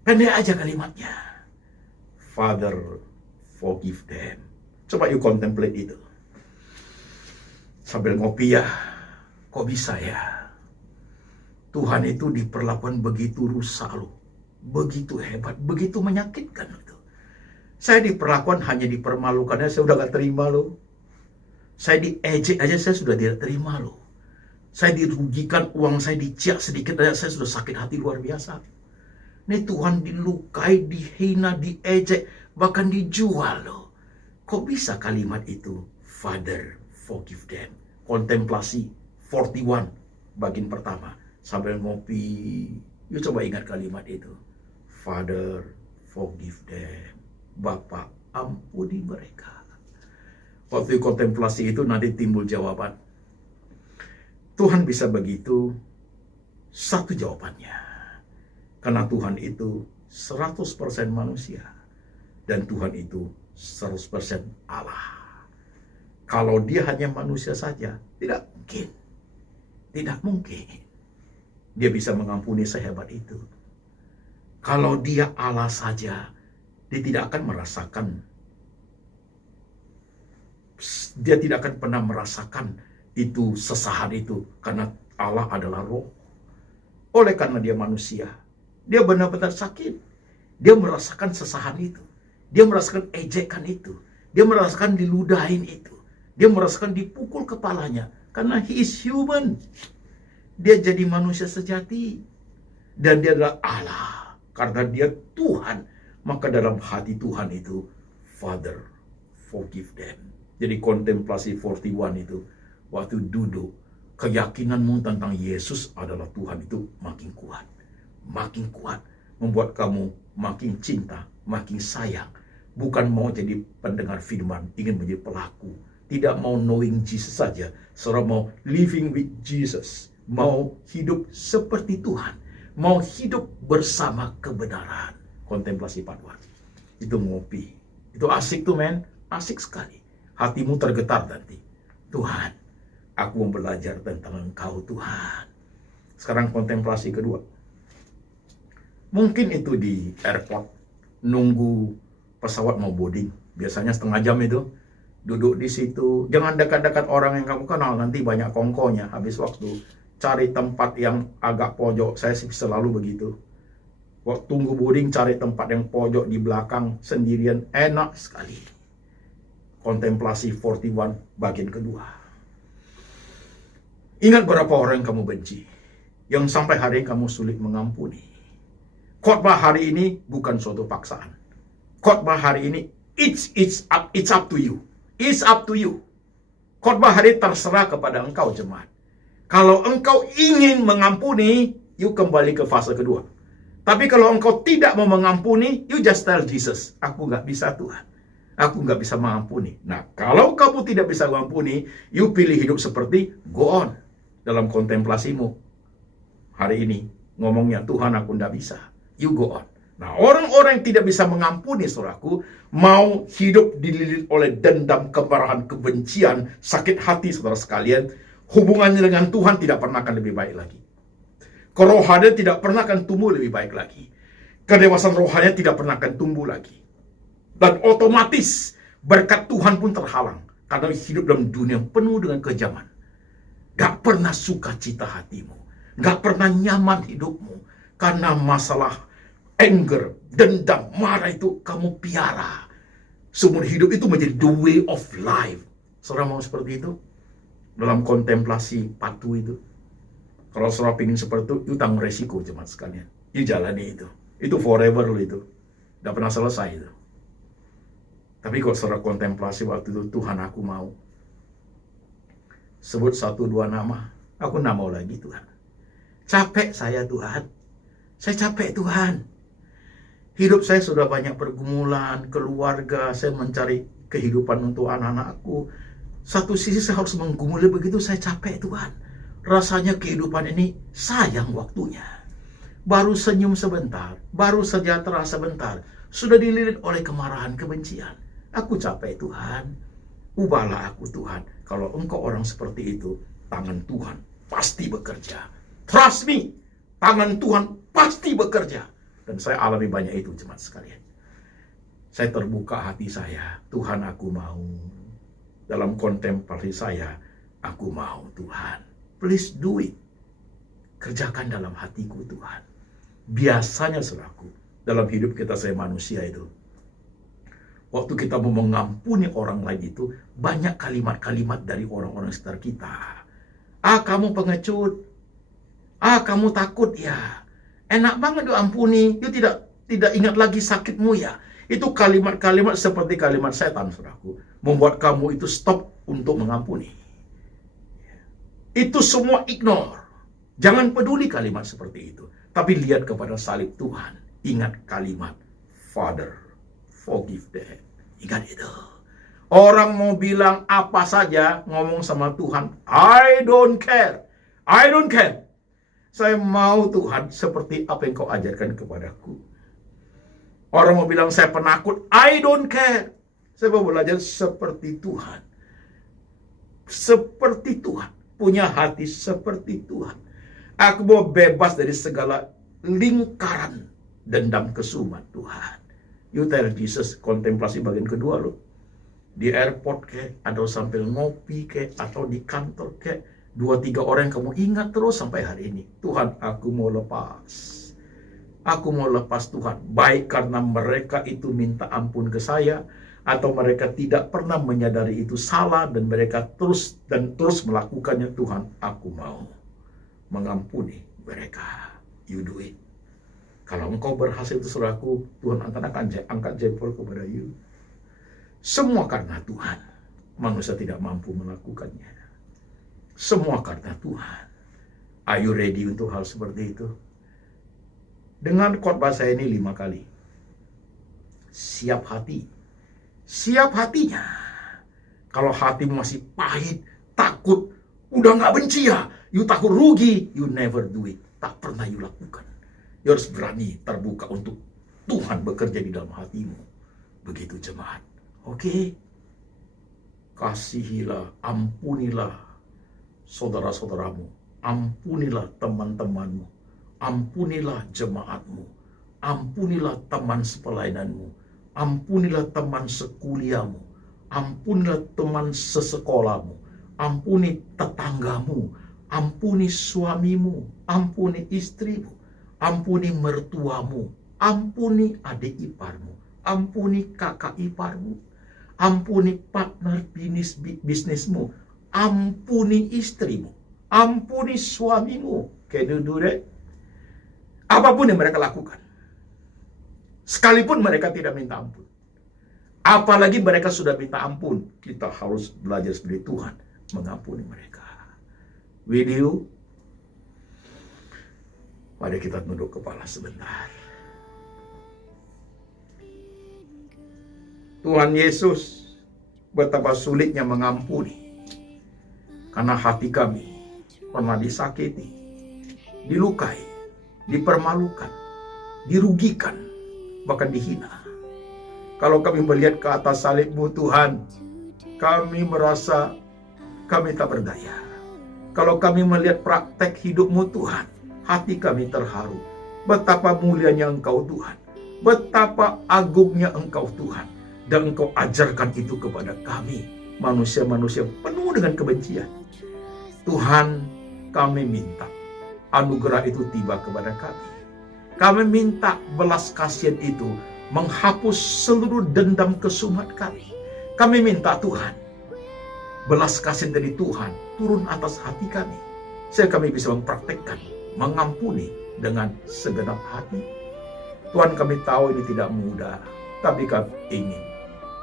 Pendek aja kalimatnya. Father, forgive them. Coba you contemplate itu. Sambil ngopi ya. Kok bisa ya? Tuhan itu diperlakukan begitu rusak loh. Begitu hebat, begitu menyakitkan itu. Saya diperlakukan hanya dipermalukannya, saya udah gak terima loh. Saya diejek aja saya sudah tidak terima loh. Saya dirugikan, uang saya diciak sedikit aja saya sudah sakit hati luar biasa. Ini Tuhan dilukai, dihina, diejek, bahkan dijual loh. Kok bisa kalimat itu? Father, forgive them. Kontemplasi 41 bagian pertama. Sambil ngopi, yuk coba ingat kalimat itu. Father, forgive them. Bapa, ampuni mereka. Waktu kontemplasi itu nanti timbul jawaban. Tuhan bisa begitu, satu jawabannya. Karena Tuhan itu 100% manusia. Dan Tuhan itu 100% Allah. Kalau dia hanya manusia saja, tidak mungkin. Tidak mungkin. Dia bisa mengampuni sehebat itu. Kalau dia Allah saja, dia tidak akan merasakan. Dia tidak akan pernah merasakan itu sesaat itu. Karena Allah adalah roh. Oleh karena dia manusia, dia benar-benar sakit. Dia merasakan sesaat itu. Dia merasakan ejekan itu. Dia merasakan diludahin itu. Dia merasakan dipukul kepalanya. Karena he is human. Dia jadi manusia sejati. Dan dia adalah Allah. Karena dia Tuhan. Maka dalam hati Tuhan itu, Father, forgive them. Jadi kontemplasi 41 itu, waktu duduk, keyakinanmu tentang Yesus adalah Tuhan itu makin kuat. Makin kuat. Membuat kamu makin cinta, makin sayang. Bukan mau jadi pendengar firman, ingin menjadi pelaku. Tidak mau knowing Jesus saja. Seorang mau living with Jesus. Mau hidup seperti Tuhan. Mau hidup bersama kebenaran. Kontemplasi 41. Itu ngopi. Itu asik tuh men. Asik sekali. Hatimu tergetar nanti. Tuhan, aku mau belajar tentang Engkau Tuhan. Sekarang kontemplasi kedua. Mungkin itu di airport. Nunggu pesawat mau boarding. Biasanya setengah jam itu. Duduk di situ. Jangan dekat-dekat orang yang kamu kenal. Nanti banyak kongkonya habis waktu. Cari tempat yang agak pojok. Saya sih selalu begitu. Waktu tunggu boarding, cari tempat yang pojok di belakang sendirian. Enak sekali. Kontemplasi 41 bagian kedua. Ingat berapa orang yang kamu benci. Yang sampai hari ini kamu sulit mengampuni. Khotbah hari ini bukan suatu paksaan. Khotbah hari ini, it's up to you. It's up to you. Khotbah hari terserah kepada engkau jemaat. Kalau engkau ingin mengampuni, you kembali ke fase kedua. Tapi kalau engkau tidak mau mengampuni, you just tell Jesus, aku nggak bisa Tuhan. Aku nggak bisa mengampuni. Nah, kalau kamu tidak bisa mengampuni, you pilih hidup seperti go on. Dalam kontemplasimu. Hari ini, ngomongnya, Tuhan aku nggak bisa. You go on. Nah, orang-orang yang tidak bisa mengampuni, saudaraku, mau hidup dililit oleh dendam, kemarahan, kebencian, sakit hati, saudara sekalian, hubungannya dengan Tuhan tidak pernah akan lebih baik lagi. Kerohanian tidak pernah akan tumbuh lebih baik lagi. Kedewasaan rohaninya tidak pernah akan tumbuh lagi. Dan otomatis berkat Tuhan pun terhalang. Karena hidup dalam dunia yang penuh dengan kejaman. Gak pernah sukacita hatimu. Gak pernah nyaman hidupmu. Karena masalah anger, dendam, marah itu kamu piara. Seumur hidup itu menjadi the way of life. Saudara mau seperti itu? Dalam kontemplasi patu itu. Kalau saudara ingin seperti itu, you tanggung resiko jemaat sekalian. You jalani itu. Itu forever loh itu. Gak pernah selesai itu. Tapi kalau saudara kontemplasi waktu itu, Tuhan aku mau. sebut 1-2 nama, aku nggak mau lagi Tuhan. Capek saya Tuhan, saya capek Tuhan. Hidup saya sudah banyak pergumulan, keluarga, saya mencari kehidupan untuk anak-anakku. Satu sisi saya harus menggumuli begitu, saya capek Tuhan. Rasanya kehidupan ini sayang waktunya. Baru senyum sebentar, baru sejahtera sebentar, sudah dililit oleh kemarahan, kebencian. Aku capek Tuhan, ubahlah aku Tuhan. Kalau engkau orang seperti itu, tangan Tuhan pasti bekerja. Trust me, tangan Tuhan pasti bekerja. Dan saya alami banyak itu jemaat sekalian. Saya terbuka hati saya, Tuhan aku mau. Dalam kontemplasi saya, aku mau Tuhan. Please do it. Kerjakan dalam hatiku Tuhan. Biasanya saudaraku, dalam hidup kita saya manusia itu, waktu kita mau mengampuni orang lain itu, banyak kalimat-kalimat dari orang-orang sekitar kita. Ah, kamu pengecut. Ah, kamu takut ya. Enak banget diampuni. You tidak ingat lagi sakitmu ya. Itu kalimat-kalimat seperti kalimat setan, saudaraku. Membuat kamu itu stop untuk mengampuni. Itu semua ignore. Jangan peduli kalimat seperti itu. Tapi lihat kepada salib Tuhan. Ingat kalimat, Father, forgive them. Ingat itu. Orang mau bilang apa saja, ngomong sama Tuhan, I don't care. I don't care. Saya mau Tuhan seperti apa yang kau ajarkan kepadaku. Orang mau bilang saya penakut, I don't care. Saya mau belajar seperti Tuhan. Seperti Tuhan. Punya hati seperti Tuhan. Aku mau bebas dari segala lingkaran dendam kesumat Tuhan. You tell Jesus, kontemplasi bagian kedua loh. Di airport kek, atau sambil ngopi kek, atau di kantor kek. 2-3 orang yang kamu ingat terus sampai hari ini. Tuhan, aku mau lepas. Aku mau lepas Tuhan. Baik karena mereka itu minta ampun ke saya, atau mereka tidak pernah menyadari itu salah, dan mereka terus melakukannya. Tuhan, aku mau mengampuni mereka. You do it. Kalau engkau berhasil itu saudaraku, Tuhan akan angkat jempol kepada you. Semua karena Tuhan. Manusia tidak mampu melakukannya. Semua karena Tuhan. Are you ready untuk hal seperti itu? Dengan khotbah saya ini 5 kali. Siap hati. Siap hatinya. Kalau hatimu masih pahit, takut, udah gak benci ya, you takut rugi, you never do it. Tak pernah you lakukan. You harus berani terbuka untuk Tuhan bekerja di dalam hatimu. Begitu jemaat. Oke? Kasihilah, ampunilah saudara-saudaramu, ampunilah teman-temanmu, ampunilah jemaatmu, ampunilah teman sepelayananmu, ampunilah teman sekuliahmu, ampunilah teman sesekolahmu, ampuni tetanggamu, ampuni suamimu, ampuni istrimu, ampuni mertuamu, ampuni adik iparmu, ampuni kakak iparmu, ampuni partner bisnismu, ampuni istrimu, ampuni suamimu. Can you do that? Apapun yang mereka lakukan, sekalipun mereka tidak minta ampun, apalagi mereka sudah minta ampun, kita harus belajar sebagai Tuhan mengampuni mereka. With you, mari kita tunduk kepala sebentar. Tuhan Yesus, betapa sulitnya mengampuni. Karena hati kami pernah disakiti, dilukai, dipermalukan, dirugikan, bahkan dihina. Kalau kami melihat ke atas salib-Mu Tuhan, kami merasa kami tak berdaya. Kalau kami melihat praktek hidup-Mu Tuhan, hati kami terharu. Betapa mulianya Engkau Tuhan, betapa agungnya Engkau Tuhan, dan Engkau ajarkan itu kepada kami, manusia-manusia penuh dengan kebencian. Tuhan, kami minta anugerah itu tiba kepada kami. Kami minta belas kasihan itu menghapus seluruh dendam kesumat kami. Kami minta Tuhan, belas kasihan dari Tuhan turun atas hati kami, sehingga kami bisa mempraktekkan mengampuni dengan segenap hati. Tuhan, kami tahu ini tidak mudah, tapi kami ingin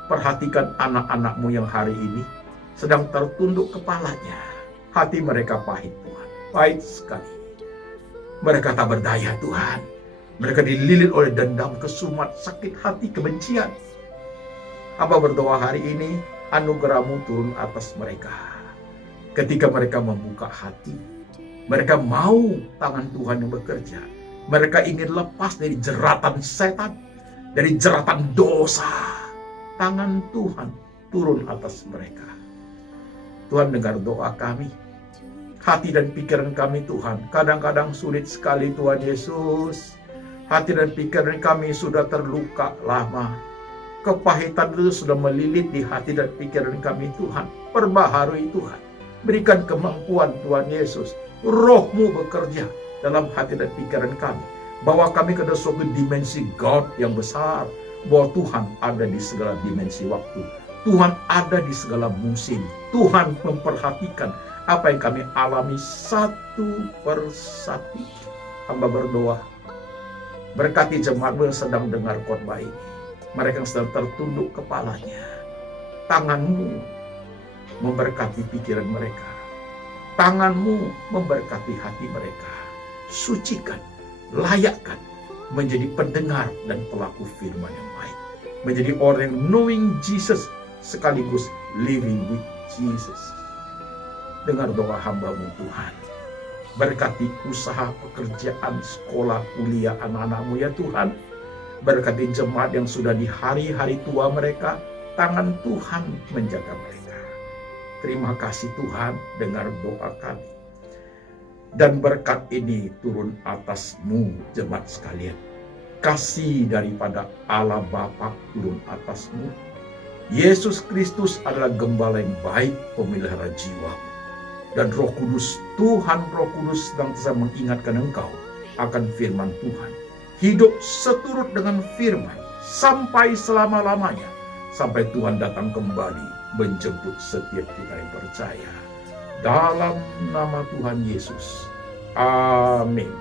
perhatikan anak-anak-Mu yang hari ini sedang tertunduk kepalanya. Hati mereka pahit Tuhan, pahit sekali. Mereka tak berdaya Tuhan. Mereka dililit oleh dendam, kesumat, sakit hati, kebencian. Hamba berdoa hari ini, anugerah-Mu turun atas mereka. Ketika mereka membuka hati, mereka mau tangan Tuhan yang bekerja. Mereka ingin lepas dari jeratan setan, dari jeratan dosa. Tangan Tuhan turun atas mereka. Tuhan dengar doa kami. Hati dan pikiran kami Tuhan, kadang-kadang sulit sekali Tuhan Yesus. Hati dan pikiran kami sudah terluka lama. Kepahitan itu sudah melilit di hati dan pikiran kami Tuhan. Perbaharui Tuhan. Berikan kemampuan Tuhan Yesus. Roh-Mu bekerja dalam hati dan pikiran kami. Bawa kami ke suatu dimensi God yang besar. Bahwa Tuhan ada di segala dimensi waktu. Tuhan ada di segala musim. Tuhan memperhatikan apa yang kami alami satu persatu. Hamba berdoa, berkati jemaat-Mu yang sedang dengar khotbah ini. Mereka yang sedang tertunduk kepalanya. Tangan-Mu memberkati pikiran mereka. Tangan-Mu memberkati hati mereka. Sucikan, layakkan menjadi pendengar dan pelaku firman yang baik. Menjadi orang yang knowing Jesus sekaligus living with Jesus. Dengar doa hamba-Mu Tuhan. Berkati usaha, pekerjaan, sekolah, kuliah anak-anak-Mu ya Tuhan. Berkati jemaat yang sudah di hari-hari tua mereka. Tangan Tuhan menjaga mereka. Terima kasih Tuhan, dengar doa kami. Dan berkat ini turun atas-Mu jemaat sekalian. Kasih daripada Allah Bapa turun atas-Mu. Yesus Kristus adalah gembala yang baik, pemelihara jiwa. Dan Roh Kudus, Tuhan Roh Kudus sedang mengingatkan engkau akan firman Tuhan. Hidup seturut dengan firman sampai selama-lamanya. Sampai Tuhan datang kembali menjemput setiap kita yang percaya. Dalam nama Tuhan Yesus. Amin.